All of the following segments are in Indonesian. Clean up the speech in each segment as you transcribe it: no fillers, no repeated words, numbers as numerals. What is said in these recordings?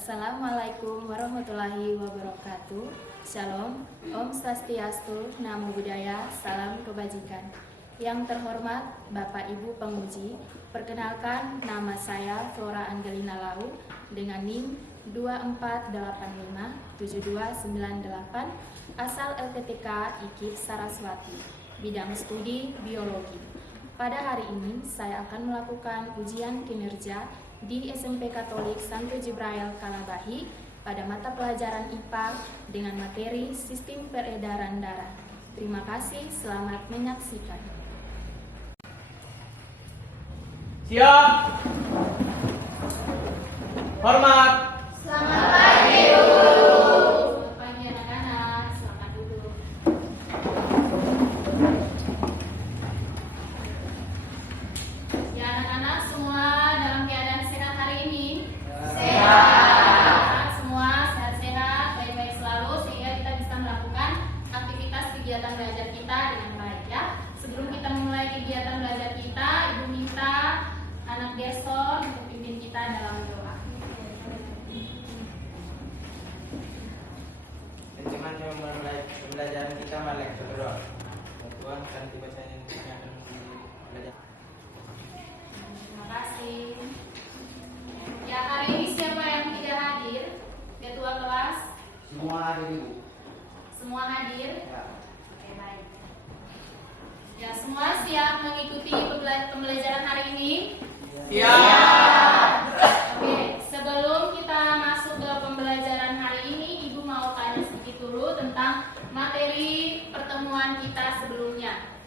Assalamualaikum warahmatullahi wabarakatuh. Shalom, Om Swastiastu, Namo Buddhaya, salam kebajikan. Yang terhormat Bapak Ibu penguji, perkenalkan nama saya Flora Angelina Lau dengan NIM 24857298, asal LTTK IKIP Saraswati, bidang studi biologi. Pada hari ini saya akan melakukan ujian kinerja di SMP Katolik Santo Jibrail Kalabahi pada mata pelajaran IPA dengan materi Sistem Peredaran Darah. Terima kasih, selamat menyaksikan. Siap. Hormat. Selamat pagi, Guru. Selamat pagi anak-anak, selamat duduk. Ya anak-anak, semua dalam keadaan sehat hari ini? Sehat. Semua sehat-sehat, baik-baik selalu sehingga kita bisa melakukan aktivitas kegiatan belajar kita dengan baik ya. Sebelum kita memulai kegiatan belajar kita, Ibu minta anak Gerson untuk pimpin kita dalam doa. Teman memulai pembelajaran kita malek berdoa. Tuhan akan dibacanya yang akan belajar. Terima kasih. Ya, hari ini siapa yang tidak hadir? Ketua kelas? Semua hadir Ibu. Semua hadir? Ya. Oke, baik. Ya, semua siap mengikuti pembelajaran hari ini? Ya. Oke, sebelum kita masuk ke pembelajaran hari ini, Ibu mau tanya sedikit dulu tentang materi pertemuan kita sebelumnya.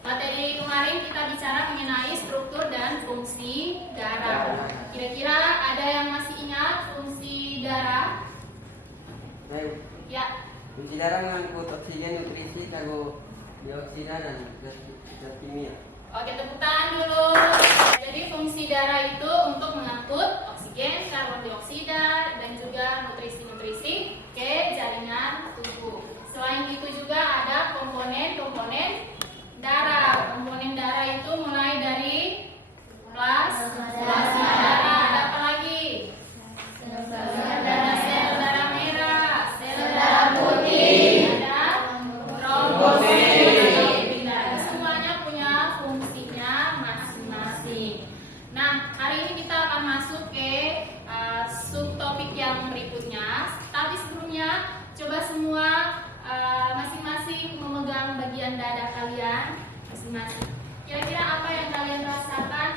Materi kemarin kita bicara mengenai struktur dan fungsi darah. Kira-kira ada yang masih ingat fungsi darah? Baik, Ya, fungsi darah mengangkut oksigen, nutrisi, dioksida, dan zat kimia. oke, tepuk tangan dulu. Jadi fungsi darah itu untuk mengangkut oksigen, karbon dioksida, dan juga nutrisi-nutrisi ke jaringan tubuh. Selain itu juga ada komponen-komponen darah. Komponen darah itu mulai dari plasma darah. Ada apa lagi? Ada sel darah merah, sel darah putih, ada trombosit. Nah, semuanya punya fungsinya masing-masing. Nah, hari ini kita akan masuk ke subtopik yang berikutnya. Tapi sebelumnya, coba semua masing-masing memegang bagian dada kalian masing-masing. Kira-kira apa yang kalian rasakan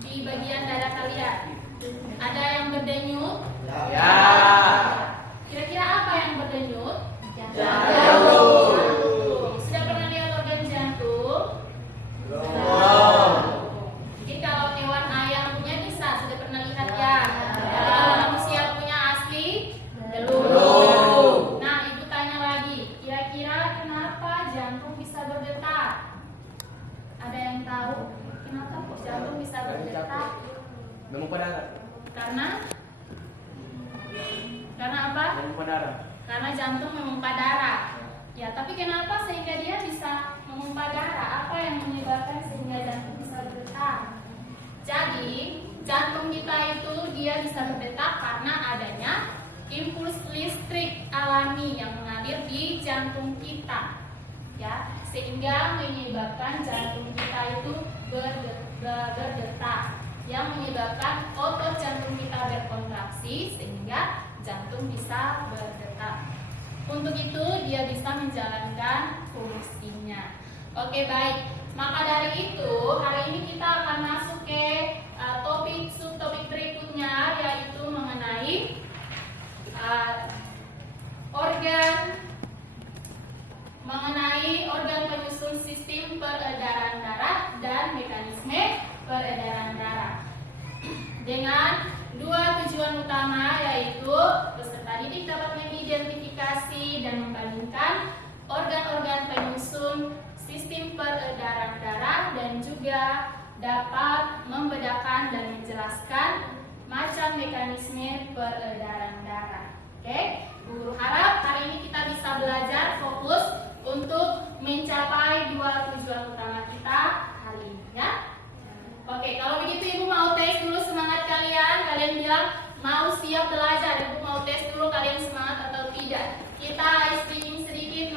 di bagian dada kalian? Ada yang berdenyut? Ya. Kira-kira apa yang berdenyut? Jantung. Sudah pernah lihat organ jantung? Belum. Jadi kalau hewan ayam punya bisa, sudah pernah lihat ya? Kalau manusia punya asli? Belum. Nah, Ibu tanya lagi, kira-kira kenapa jantung bisa berdetak? Ada yang tahu kenapa kok jantung bisa berdetak? Memupah darah. Karena apa? Memupah darah. Karena jantung memompa darah. Ya, tapi kenapa sehingga dia bisa memompa darah? Apa yang menyebabkan sehingga jantung bisa berdetak? Jadi, jantung kita itu dia bisa berdetak karena adanya impuls listrik alami yang mengalir di jantung kita. Ya, sehingga menyebabkan jantung kita itu berdetak, yang menyebabkan otot jantung kita berkontraksi sehingga jantung bisa berdetak. Untuk itu dia bisa menjalankan fungsinya. Oke, baik. Maka dari itu hari ini kita akan masuk ke subtopik berikutnya, yaitu mengenai organ penyusun sistem peredaran darah dan mekanisme peredaran darah. Dengan dua tujuan utama, yaitu peserta didik dapat mengidentifikasi dan membandingkan organ-organ penyusun sistem peredaran darah dan juga dapat membedakan dan menjelaskan macam mekanisme peredaran darah. Oke, Guru harap hari ini kita bisa belajar fokus untuk mencapai dua tujuan utama kita hari ini ya. Oke, kalau begitu Ibu mau tes dulu semangat kalian. Kalian bilang Mau siap belajar? Ibu mau tes dulu kalian semangat atau tidak? Kita ice breaking sedikit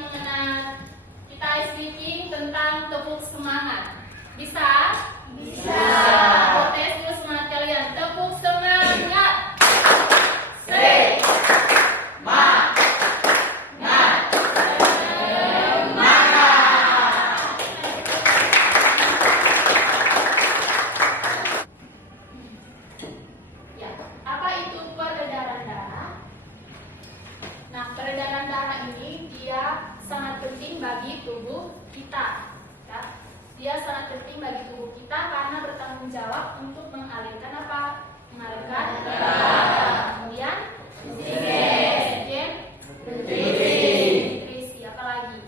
kita ice breaking tentang tepuk semangat. Bisa? Bisa. Aku tes dulu semangat kalian. Tepuk semangat. Ya, apa itu peredaran darah? Nah, peredaran darah ini dia sangat penting bagi tubuh kita. Ya. Dia sangat penting bagi tubuh kita karena bertanggung jawab untuk mengalirkan apa? Mengalirkan darah. Kemudian oksigen, nutrisi, apa lagi?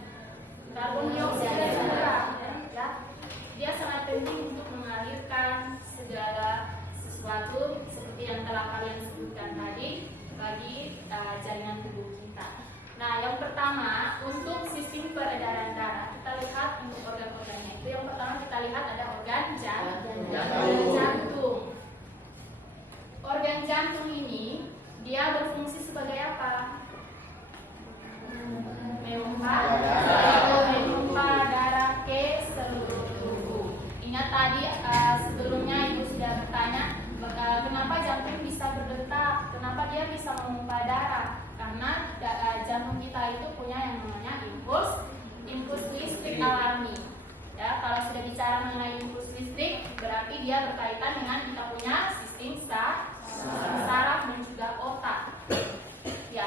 Karbon dioksida juga. Ya. Dia sangat penting untuk mengalirkan segala sesuatu seperti yang telah kalian sebutkan tadi bagi jaringan tubuh kita. Nah, yang pertama untuk sistem peredaran darah, kita lihat untuk organ-organnya. Itu yang pertama kita lihat ada organ jantung. Organ jantung ini dia berfungsi sebagai apa? Memompa darah ke seluruh tubuh. Ingat tadi sebelumnya ibu sudah bertanya kenapa jantung bisa berdetak, kenapa dia bisa memompa darah? Karena jantung kita itu punya yang namanya impuls listrik alami. Ya, kalau sudah bicara mengenai impuls listrik, berarti dia berkaitan dengan kita punya sistem saraf dan juga otak. Ya,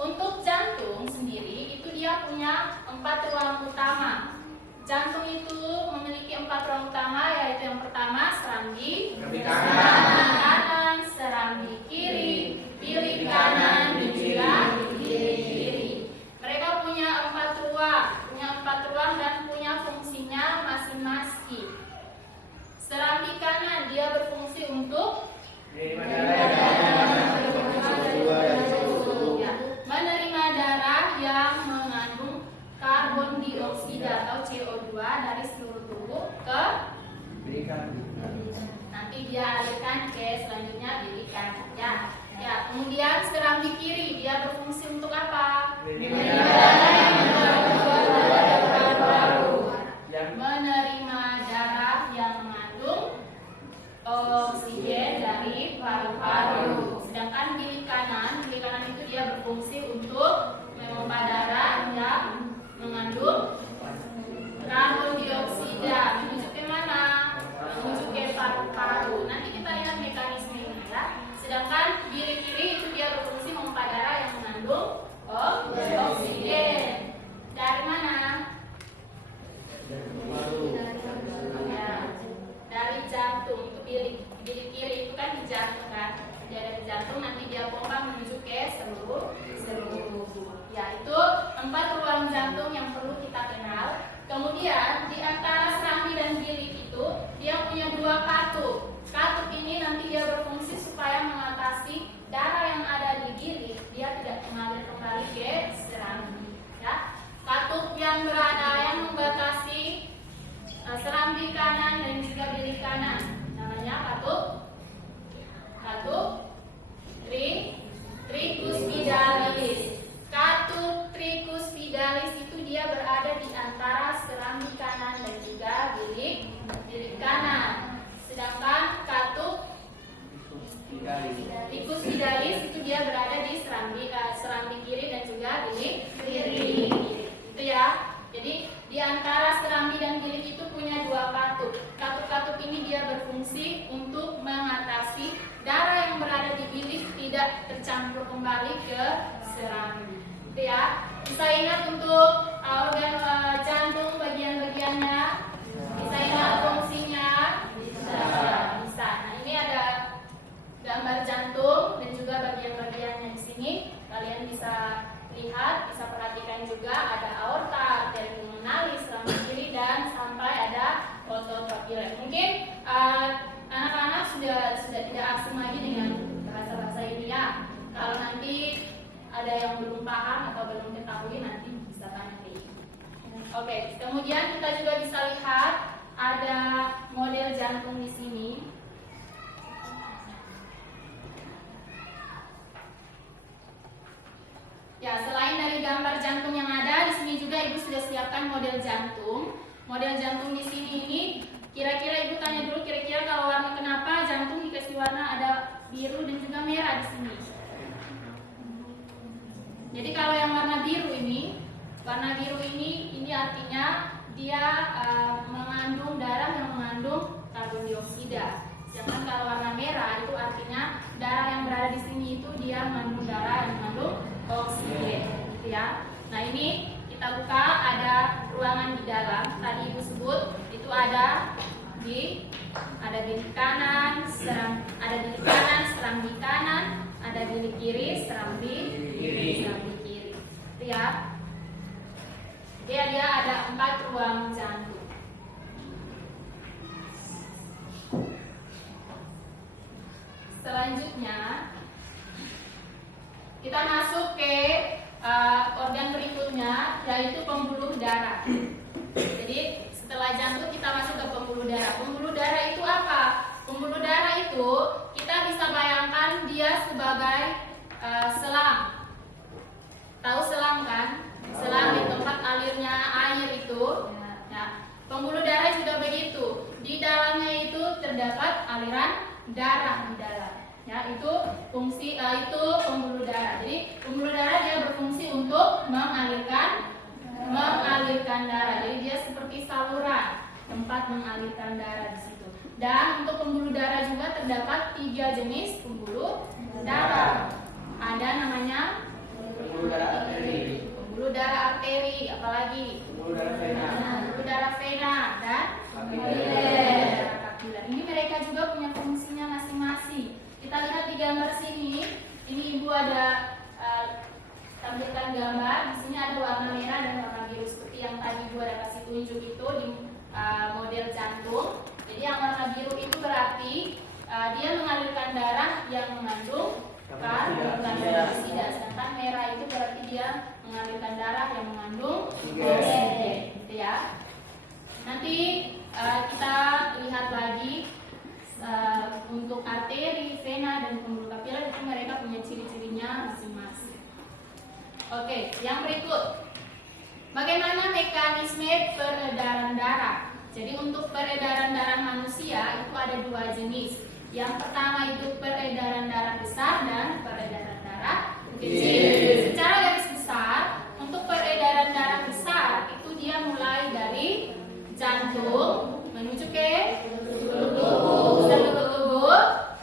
untuk jantung sendiri itu dia punya 4 ruang utama. Jantung itu memiliki 4 ruang utama, yaitu yang pertama serambi kanan, serambi kiri, bilik kanan, dan juga bilik kiri. Mereka punya 4 ruang dan punya fungsinya masing-masing. Serambi kanan dia berfungsi untuk menerima darah yang mengandung karbon dioksida atau CO2 dari seluruh tubuh ke nanti dia alirkan ke selanjutnya bilik kanan. Ya, kemudian serambi kiri dia berfungsi untuk apa? Menerima darah yang mengandung oksigen dari paru-paru. Sedangkan bilik kanan itu dia berfungsi untuk memompa darah yang mengandung karbon dioksida menuju ke mana? Menuju ke paru-paru. Nanti kita lihat mekanismenya ya. Sedangkan bilik kiri itu dia berfungsi memompa darah yang mengandung oksigen. Dari mana? Ya, dari jantung. Itu bilik kiri itu kan di jantung kan. Dari jantung nanti dia pompa menuju ke seluruh tubuh. Ya, itu 4 ruang jantung yang perlu kita kenal. Kemudian di antara serambi dan bilik itu dia punya 2 katup. Katup ini nanti dia berfungsi supaya mengatasi darah yang ada di bilik dia tidak mengalir kembali ke serambi. Ya, katup yang membatasi serambi kanan dan juga bilik kanan namanya katup tricuspidalis. Katup tricuspidalis itu dia berada di antara serambi kanan dan juga bilik kanan. Sedangkan katup tricuspidalis itu dia berada di serambi kiri dan juga bilik kiri. Itu ya. Jadi di antara serambi dan bilik itu punya 2 katup. Katup-katup ini dia berfungsi untuk mengatasi darah yang berada di bilik tidak tercampur kembali ke serambi. Itu ya. Bisa ingat untuk organ jantung bagian-bagiannya? Bisa ingat fungsinya? Bisa. Nah, ini ada gambar jantung dan juga bagian-bagiannya di sini. Kalian bisa lihat, bisa perhatikan juga ada aorta, arteri pulmonalis, serambi kiri dan sampai ada otot papiler. Mungkin anak-anak sudah tidak asing lagi dengan bahasa-bahasa ini ya. Kalau nanti ada yang belum paham atau belum ketahui nanti bisa tanya ke ibu. Oke, kemudian kita juga bisa lihat ada model jantung di sini. Ya, selain dari gambar jantung yang ada, di sini juga Ibu sudah siapkan model jantung. Model jantung di sini ini, kira-kira Ibu tanya dulu, kira-kira kalau warna kenapa jantung dikasih warna ada biru dan juga merah di sini. Jadi kalau yang warna biru ini artinya dia mengandung darah yang mengandung karbon dioksida. Sedangkan kalau warna merah itu artinya darah yang berada di sini itu dia mengandung darah yang mengandung oksigen, gitu ya. Nah ini kita buka, ada ruangan di dalam. Tadi Ibu sebut itu ada bilik kanan, seram di kanan, ada bilik kiri, seram di kiri, itu ya. Dia ada 4 ruang jantung. Selanjutnya kita masuk ke organ berikutnya, yaitu pembuluh darah. Jadi setelah jantung kita masuk ke pembuluh darah. Pembuluh darah itu apa? Pembuluh darah itu kita bisa bayangkan dia sebagai selang. Tahu selang kan? Selang di tempat alirnya air itu. Nah, pembuluh darah juga begitu. Di dalamnya itu terdapat aliran darah di dalam. Ya, itu fungsi itu pembuluh darah. Jadi pembuluh darah dia berfungsi untuk mengalirkan darah. Jadi dia seperti saluran tempat mengalirkan darah di situ. Dan untuk pembuluh darah juga terdapat 3 jenis pembuluh darah. Ada namanya Pembuluh darah arteri. pembuluh darah arteri, apalagi Pembuluh darah vena. pembuluh darah vena dan kapiler. Ini mereka juga punya fungsinya masing-masing. Kita lihat di gambar sini. Ini Ibu ada tampilkan gambar. Di sini ada warna merah dan warna biru seperti yang tadi Ibu ada kasih tunjuk itu di model jantung. Jadi yang warna biru itu berarti dia mengalirkan darah yang mengandung karbon dioksida. Sedangkan merah itu berarti dia mengalirkan darah yang mengandung oksigen, gitu ya. Nanti kita lihat lagi untuk arteri, vena, dan pembuluh kapiler itu mereka punya ciri-cirinya masing-masing. Oke, yang berikut, bagaimana mekanisme peredaran darah? Jadi untuk peredaran darah manusia itu ada 2 jenis. Yang pertama itu peredaran darah besar dan peredaran darah kecil. Secara garis besar, untuk peredaran darah besar itu dia mulai dari jantung menuju ke seluruh tubuh,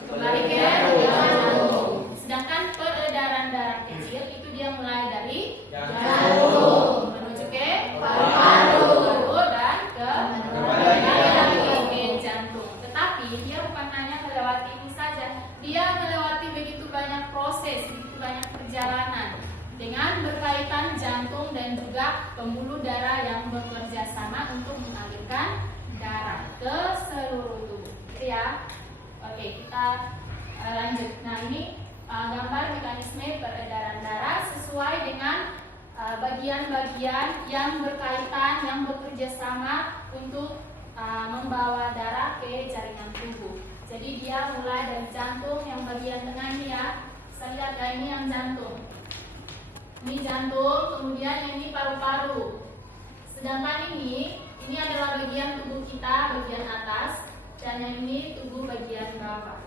kembali ke jantung. Sedangkan peredaran darah kecil itu dia mulai dari jantung menuju ke paru-paru dan kembali lagi ke jantung. Tetapi dia bukan hanya melewati ini saja, dia melewati begitu banyak proses, begitu banyak perjalanan dengan berkaitan jantung dan juga pembuluh darah yang bekerja sama untuk mengalirkan darah ke seluruh tubuh. Ya, oke, kita lanjut. Nah ini gambar mekanisme peredaran darah sesuai dengan bagian-bagian yang berkaitan, yang bekerja sama untuk membawa darah ke jaringan tubuh. Jadi dia mulai dari jantung yang bagian tengah ini ya. Kita lihat ya, ini yang jantung. Ini jantung, kemudian ini paru-paru. Sedangkan ini adalah bagian tubuh kita, bagian atas, dan yang ini tubuh bagian bawah.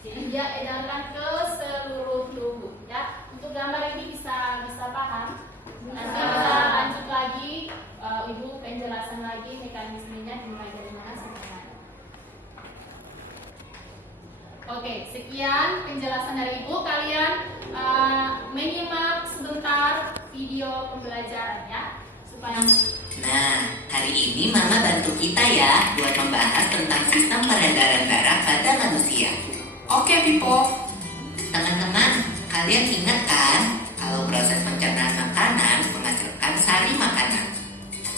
Jadi dia edarkan ke seluruh tubuh. Ya, untuk gambar ini bisa paham. Nanti kita lanjut lagi, Ibu penjelasan lagi mekanismenya dimulai dari mana sampai mana. Oke, sekian penjelasan dari Ibu. Kalian menyimak sebentar video pembelajaran ya, supaya. Nah, hari ini Mama bantu kita ya buat membahas tentang sistem peredaran darah pada manusia. Oke, Pipo. Teman-teman, kalian ingat kan kalau proses pencernaan makanan menghasilkan sari makanan.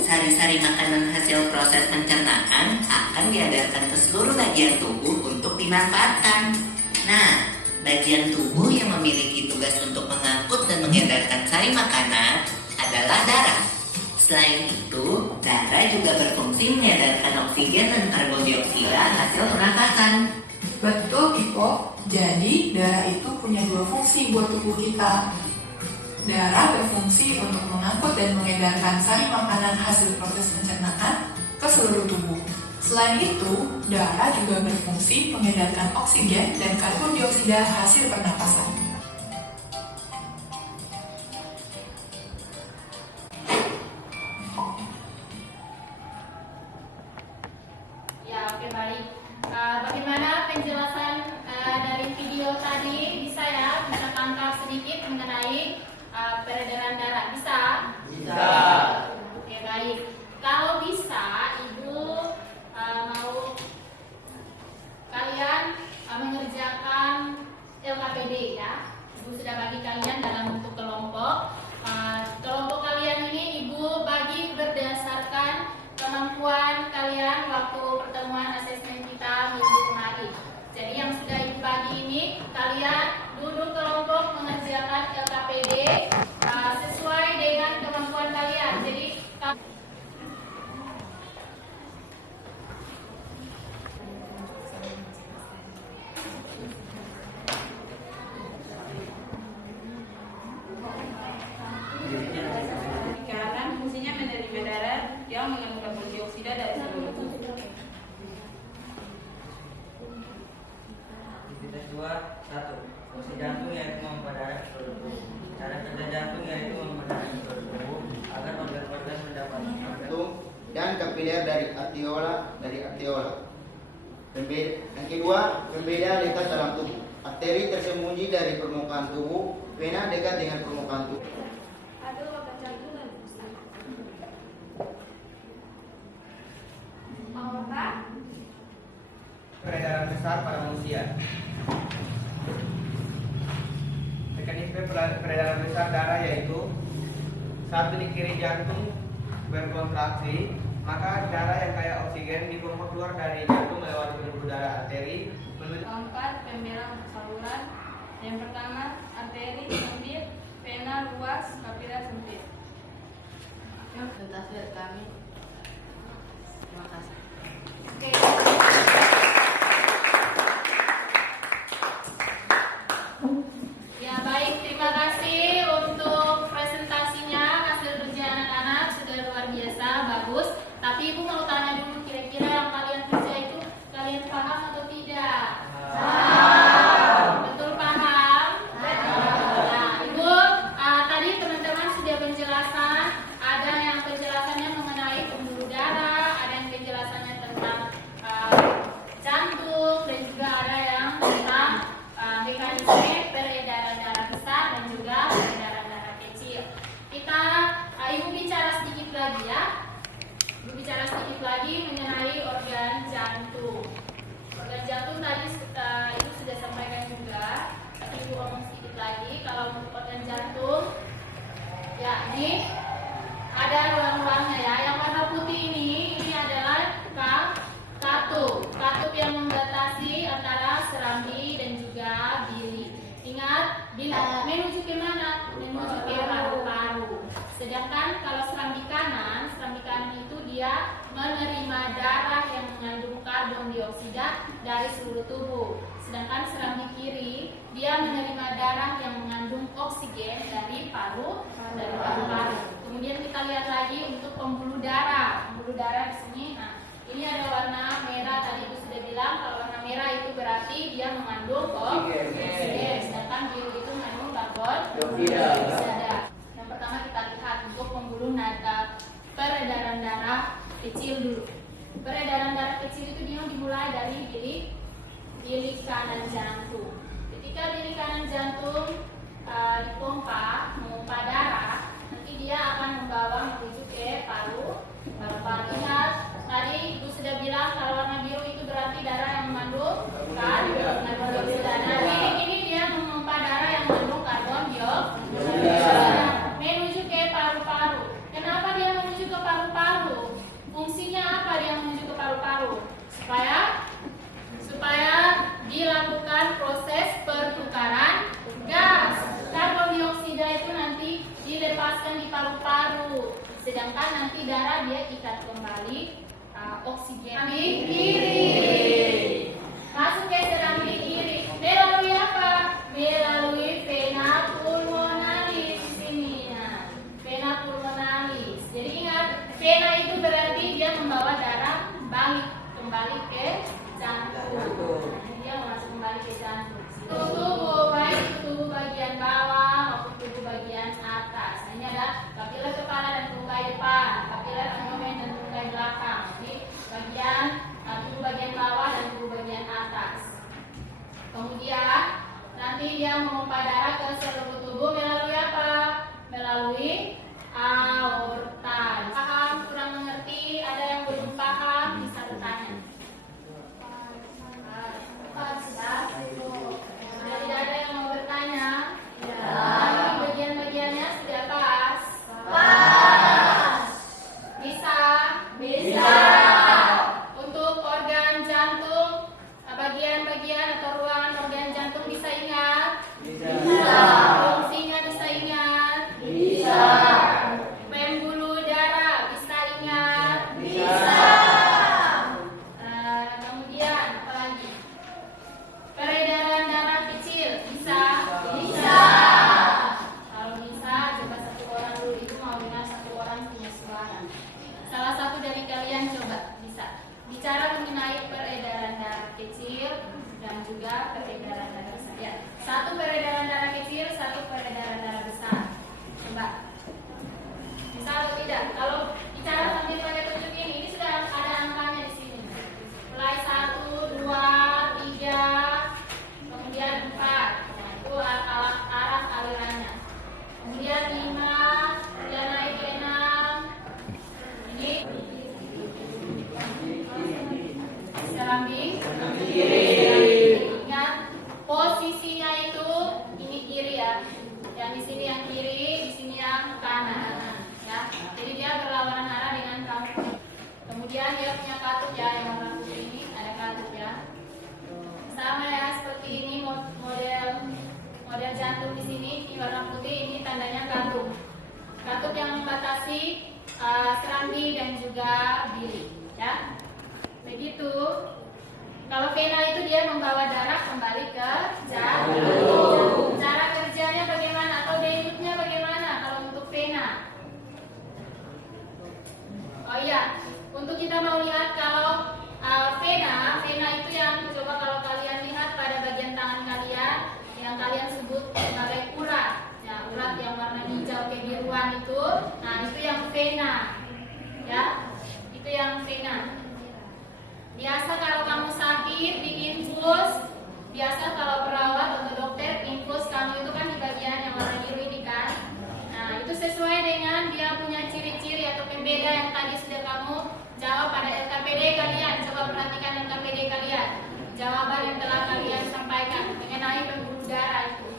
Sari-sari makanan hasil proses pencernaan akan diedarkan ke seluruh bagian tubuh untuk dimanfaatkan. Nah, bagian tubuh yang memiliki tugas untuk mengangkut dan mengedarkan sari makanan adalah darah. Selain itu, darah juga berfungsi mengedarkan oksigen dan karbon dioksida hasil pernafasan. Betul, Pipo. Jadi, darah itu punya 2 fungsi buat tubuh kita. darah berfungsi untuk mengangkut dan mengedarkan sari makanan hasil proses pencernaan ke seluruh tubuh. Selain itu, darah juga berfungsi mengedarkan oksigen dan karbon dioksida hasil pernapasan. Ya, oke, baik. Bagaimana penjelasan dari video tadi? Bisa ya? Bisa tangkap sedikit mengenai peredaran darah? Bisa? Bisa. Oke, baik. Kalau bisa, Ibu mau kalian mengerjakan LKPD ya. Ibu sudah bagi kalian dalam bentuk kelompok. Kelompok kalian ini Ibu bagi berdasarkan kemampuan kalian waktu pertemuan asesmen kita minggu kemarin. Jadi yang sudah Ibu bagi ini, kalian duduk kelompok mengerjakan LKPD sesuai dengan kemampuan kalian. Jadi Karena fungsinya menerima darah yang mengandung karbon dioksida dari seluruh tubuh. Aktivitas 2, 1. Fungsi jantung yaitu memompa darah ke seluruh tubuh. Cara kerja jantung yaitu memompa darah ke seluruh tubuh agar organ-organ mendapat jantung dan kapiler dari arteriola. Yang kedua, pembeda lekat dalam tubuh. Arteri tersembunyi dari permukaan tubuh, vena dekat dengan permukaan tubuh. Ada obat jantung dan fungsi. Aorta. Peredaran besar pada manusia. Mekanisme peredaran besar darah yaitu satu di kiri jantung berkontraksi, maka darah yang kaya oksigen dipompa keluar dari jantung melewati pembuluh darah arteri menuju. Keempat, pembela saluran. Yang pertama, arteri sempit, vena luas, kapiler sempit. Tuntas dari kami. Terima kasih. oke. Ya, baik, terima kasih untuk presentasinya. Hasil kerja anak-anak sudah luar biasa, bagus. Tapi Ibu mau tanya dulu, kira-kira yang kalian kerja itu kalian paham atau tidak? Betul paham? Nah, Ibu, tadi teman-teman sudah penjelasan. Ada yang penjelasannya mengenai pembuluh darah, ada yang penjelasannya tentang jantung, dan juga ada yang tentang mekanisme peredaran darah besar dan juga peredaran darah kecil. Ibu bicara sedikit lagi ya. Ibu bicara sedikit lagi mengenai organ jantung. Organ jantung tadi Ibu sudah sampaikan juga, tapi Ibu ngomong sedikit lagi. Kalau untuk organ jantung, ya ini ada ruang-ruangnya ya. Yang warna putih ini adalah katup yang membatasi antara serambi dan juga bili. Ingat, menuju ke mana? Menuju ke paru-paru. Sedangkan kalau serambi kanan itu dia menerima darah yang mengandung karbon dioksida dari seluruh tubuh. Sedangkan serambi kiri dia menerima darah yang mengandung oksigen dari paru-paru. Kemudian kita lihat lagi untuk pembuluh darah. Pembuluh darah di sini. Nah, ini ada warna merah. Tadi Ibu sudah bilang kalau warna merah itu berarti dia mengandung oksigen. Sedangkan biru itu mengandung karbon dioksida. Yang pertama kita lihat untuk pembuluh peredaran darah kecil dulu. Peredaran darah kecil itu dia dimulai dari bilik kanan jantung. Ketika bilik kanan jantung dipompa, memompa darah, nanti dia akan membawa menuju ke paru-paru. Ingat, tadi Ibu sudah bilang kalau warna biru itu berarti darah yang mengandung karbon dioksida. Nah, ini dia memompa darah yang mengandung karbon dioksida menuju ke paru-paru. Kenapa dia menuju ke paru-paru? Fungsinya apa dia menuju ke paru-paru? Supaya dilakukan proses pertukaran gas. Karbon dioksida itu nanti dilepaskan di paru-paru. Sedangkan nanti darah dia ikat kembali oksigen di kiri. Masuk ke serambi kiri. Melalui apa? Melalui vena pulmonalis di sini. Nanti dia memompa darah ke seluruh tubuh melalui apa? Melalui aorta. Paham? Kurang mengerti? Ada yang belum paham? Bisa bertanya. Sudah tidak ada yang mau bertanya? Tapi bagian-bagiannya sudah pas? Bisa? Untuk organ jantung, bagian-bagian atau ruangan organ jantung bisa ingat? Fungsinya bisa ingat? Pembuluh darah bisa ingat? Kemudian apa lagi? Peredaran darah kecil bisa? Kalau bisa, coba satu orang dulu. Itu mau dengar satu orang punya suara. Salah satu dari kalian coba bisa bicara mengenai peredaran darah kecil dan juga peredaran darah besar. Ya, satu peredaran darah kecil, satu peredaran darah besar. Coba. Bisa atau tidak? Kalau bicara sambil pakai tunjuk ini sudah ada angkanya di sini. Mulai 1, 2, 3, kemudian 4. Nah, itu arah alirannya. Kemudian 5, kemudian naik ke 6. Ini selambing. Ingat posisinya itu ini kiri ya. Yang di sini yang kiri, di sini yang kanan. Ya. Jadi dia berlawanan arah dengan kamu. Kemudian dia punya katup ya, yang warna putih ini ada katup ya. Sama ya seperti ini model jantung di sini ini warna putih, ini tandanya katup. Katup yang membatasi serambi dan juga bili ya. Begitu. Kalau vena itu dia membawa darah kembali ke jantung. Cara kerjanya bagaimana atau denyutnya bagaimana kalau untuk vena? Oh iya, untuk kita mau lihat kalau vena itu yang coba kalau kalian lihat pada bagian tangan kalian yang kalian sebut sebagai urat. Ya, urat yang warna hijau kebiruan itu, nah itu yang vena. Ya, itu yang vena. Biasa kalau kamu sakit diinfus, biasa kalau perawat atau dokter infus kamu itu kan di bagian yang warna biru ini kan. Nah itu sesuai dengan dia punya ciri-ciri atau pembeda yang tadi sudah kamu jawab pada LKPD kalian. Coba perhatikan LKPD kalian, jawaban yang telah kalian sampaikan mengenai pembuluh darah itu.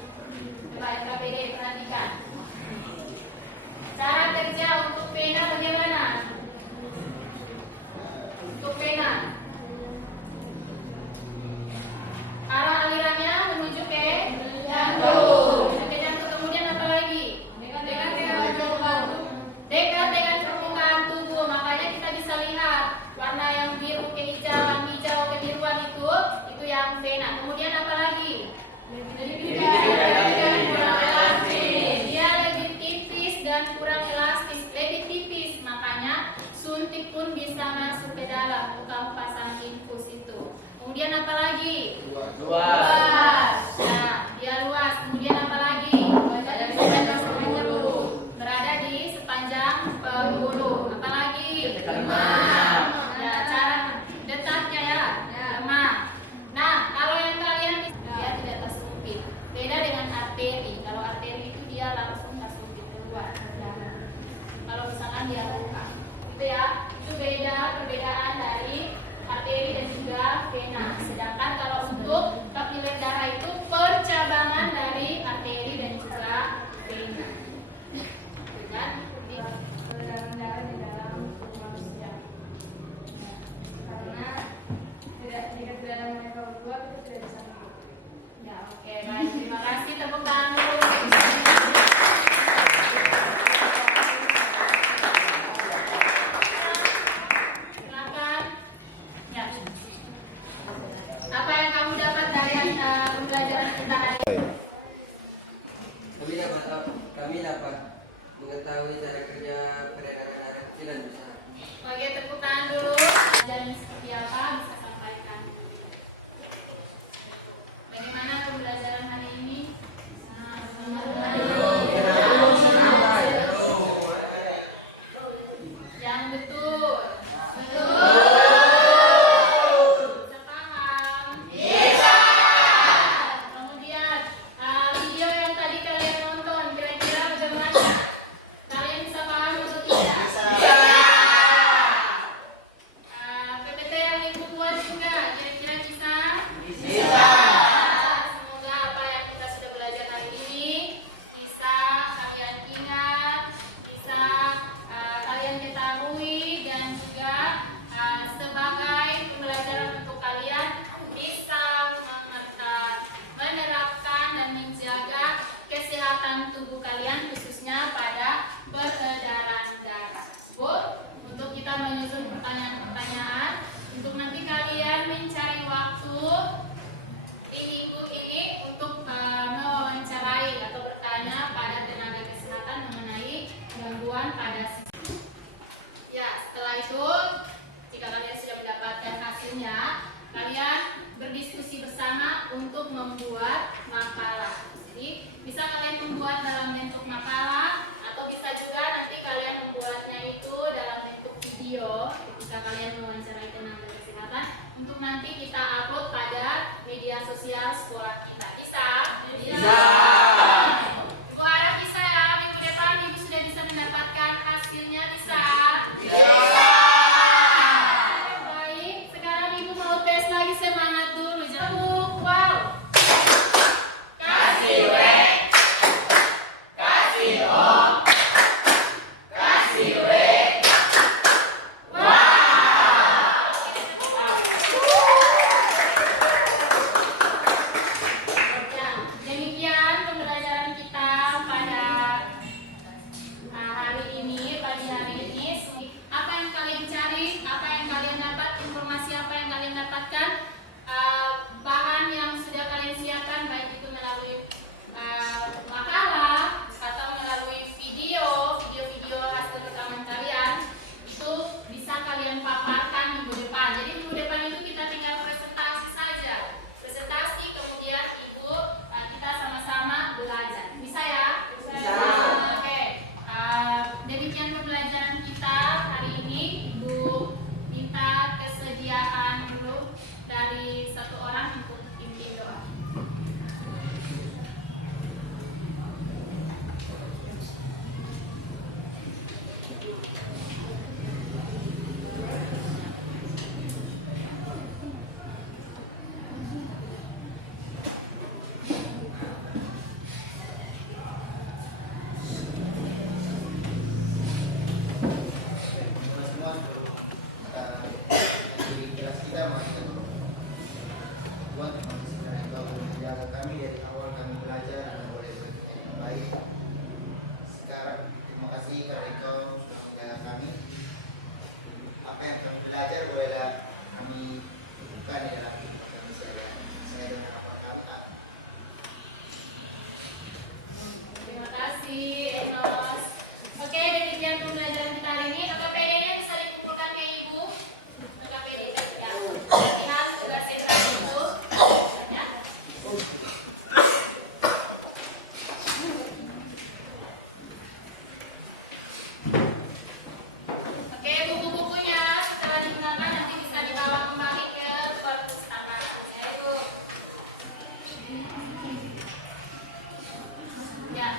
Coba LKPD perhatikan. Cara kerja untuk vena bagaimana? Untuk vena arah alirannya menuju ke jantung. Kemudian apa lagi? Dekat dengan permukaan tubuh. Makanya kita bisa lihat warna yang biru kehijauan, hijau kebiruan itu yang vena. Kemudian apa lagi? Dia lebih tipis dan kurang elastis. Lebih tipis, makanya suntik pun bisa masuk ke dalam. Kamu pasang infus itu. Kemudian apa lagi? Luas. Nah, dia luas. Kemudian apa lagi? Berada di sepanjang penghulu. Apa lagi? Lemah. Ya, cara detaknya ya. Lemah. Nah, kalau yang kalian dia tidak tersumpit. Beda dengan arteri. Kalau arteri itu dia langsung tersumpit keluar. Kalau misalkan dia luka, itu ya. Itu perbedaan dari arteri dan juga vena. Sedangkan kalau untuk kapiler darah itu percabangan dari arteri dan juga vena. Kan? Peredaran darah di dalam tubuh manusia. Karena jika tidak ada mereka berdua kita tidak bisa hidup. Ya, oke, baik. Terima kasih, tepuk tangan dulu. Silakan. Ya. Apa yang kamu dapat dari pembelajaran kita hari ini? Kami dapat mengetahui cara kerja peredaran darah kecil dan besar. Oke, tepuk tangan dulu. Dan seperti apa bisa sampaikan. Bagaimana pembelajaran hari ini? Yang betul. Bisa paham? Bisa. Kemudian kesehatan tubuh kalian, khususnya pada peredaran darah. Bu, untuk kita menyusun pertanyaan-pertanyaan untuk nanti kalian mencari waktu di minggu ini untuk mewawancarai atau bertanya pada tenaga kesehatan mengenai gangguan pada sistem. Ya, setelah itu jika kalian sudah mendapatkan hasilnya, kalian berdiskusi bersama untuk membuat makalah. Jadi bisa kalian membuat dalam bentuk makalah atau bisa juga nanti kalian membuatnya itu dalam bentuk video ketika kalian mewawancarai tenaga kesehatan untuk nanti kita upload pada media sosial sekolah kita. Bisa? Bisa. Ibu harap bisa ya, minggu depan Ibu sudah bisa mendapatkan hasilnya. Bisa? Bisa. Baik, sekarang Ibu mau tes lagi, semangat dulu. Jangan wow. Kasih W, kasih O, kasih W. Ya, demikian pembelajaran kita pada hari ini, pagi hari ini. Apa yang kalian cari, apa yang kalian dapat, informasi apa yang kalian dapatkan, bahan yang sudah kalian siapkan, baik itu melalui makalah atau melalui video hasil rekaman kalian, itu bisa kalian paparkan minggu depan. Jadi minggu depan itu kita tinggal presentasi saja. Presentasi, kemudian Ibu kita sama-sama belajar. Bisa ya? Bisa. Oke. Demikian pembelajaran kita hari ini. Ibu minta kesediaan dulu dari satu orang untuk pimpin doa. Semua di kelas kita masih buat menjaga kami dari awal kami belajar dan boleh berjalan yang baik. Sekarang terima kasih karena Engkau sudah menjaga kami. Apa yang kami belajar bolehlah kami lakukan di dalam kehidupan kami saya dengan apa kata. Terima kasih, Enos. Oke, demikian pembelajaran kita hari ini. KPD-nya bisa dikumpulkan ke Ibu. KPD ya. Lihat tugas sentra Ibu. Ya. Oke, buku-bukunya setelah digunakan nanti bisa dibawa kembali ke perpustakaan ya, Ibu. Ya.